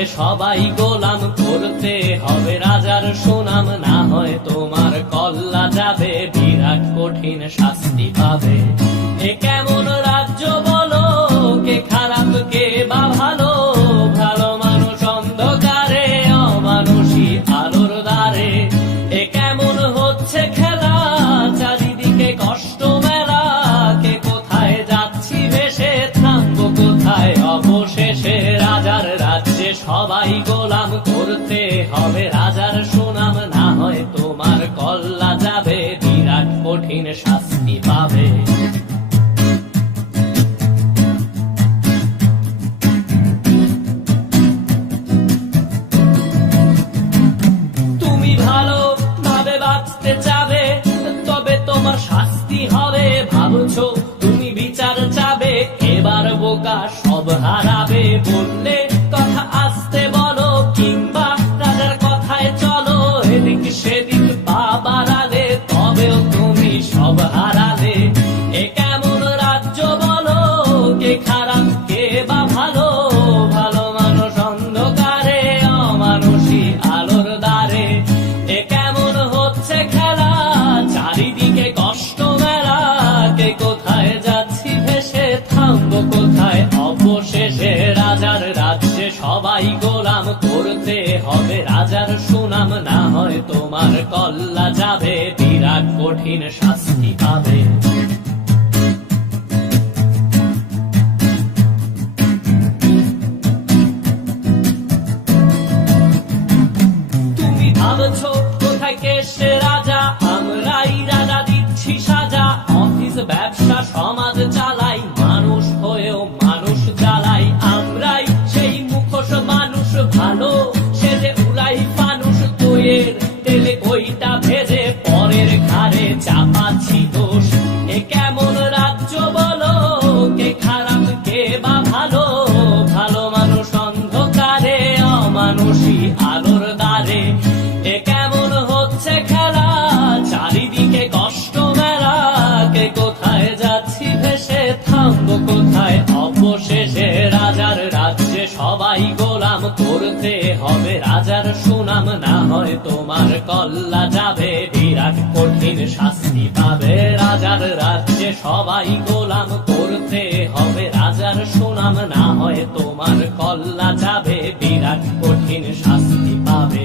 রাজ্যে সবাই গোলাম, করতে হবে রাজার সুনাম, না হয় তোমার কল্লা যাবে, বিরাট কঠিন শাস্তি পাবে। এ কেমন রাজ্য বলো, কে খারাপ কে বা ভালো, ভালো মানুষ অন্ধকারে, অমানুষী আলোর দ্বারে। এ কেমন হচ্ছে খেলা, চারিদিকে কষ্ট মেলা, কে কোথায় যাচ্ছি ভেসে, থামবো কোথায় অবশেষে। রাজার রাজ্যে সবাই গোলাম, করতে হবে রাজার সুনাম, না হয় তোমার কল্লা যাবে, বিরাট কঠিন শাস্তি পাবে। তুমি ভালো ভাবে বাঁচতে চাবে, তবে তোমার শাস্তি হবে। ভাবছো তুমি বিচার চাবে, এবার বোকা সব হারাবে। বললে কথা আসতে বলো, কিংবা রাজার কথায় চলো, এদিক সেদিক পা বাড়ালে, তবেও তুমি সব হারালে। এ কেমন রাজ্য বলো, কে খারাপ কে বা ভালো, ভালো মানুষ অন্ধকারে, অমানুষী আলোর দ্বারে। এ কেমন হচ্ছে খেলা, চারিদিকে কষ্ট মেলা, কে কোথায় যাচ্ছি ভেসে, থামবো কোথায় অবশেষে। রাজার রাজ্যে সবাই গোলাম, করতে হবে রাজার সুনাম, না হয় তোমার কল্লা যাবে, বিরাট কঠিন শাস্তি পাবে। তুমি ভাবছো কোথায় কে সে রাজা, আমরাই রাজা দিচ্ছি সাজা। অফিস ব্যবসা সমাজ চালাই, মানুষ হয়েও মানুষ জ্বালাই। আমরাই সেই মুখোশ মানুষ ভালো, সে যে উড়াই ফানুষ দইয়ের তেলে, ওইটা ভেজে পরের ঘাড়ে চাপাচ্ছি দোষ। এ কেমন রাজ্য বলো, কে খারাপ কে বা ভালো, ভালো মানুষ অন্ধকারে, অমানুষী আলোর দ্বারে। এ কেমন হচ্ছে খেলা, চারিদিকে কষ্ট মেলা, কে কোথায় যাচ্ছি ভেসে, থামবো কোথায় অবশেষে। রাজার রাজ্যে সবাই গোলাম, করতে হবে রাজার সুনাম, না হয় তোমার কল্লা যাবে, বিরাট কঠিন শাস্তি পাবে। রাজার রাজ্যে সবাই গোলাম, করতে হবে রাজার সুনাম, না হয় তোমার কল্লা যাবে, বিরাট কঠিন শাস্তি পাবে।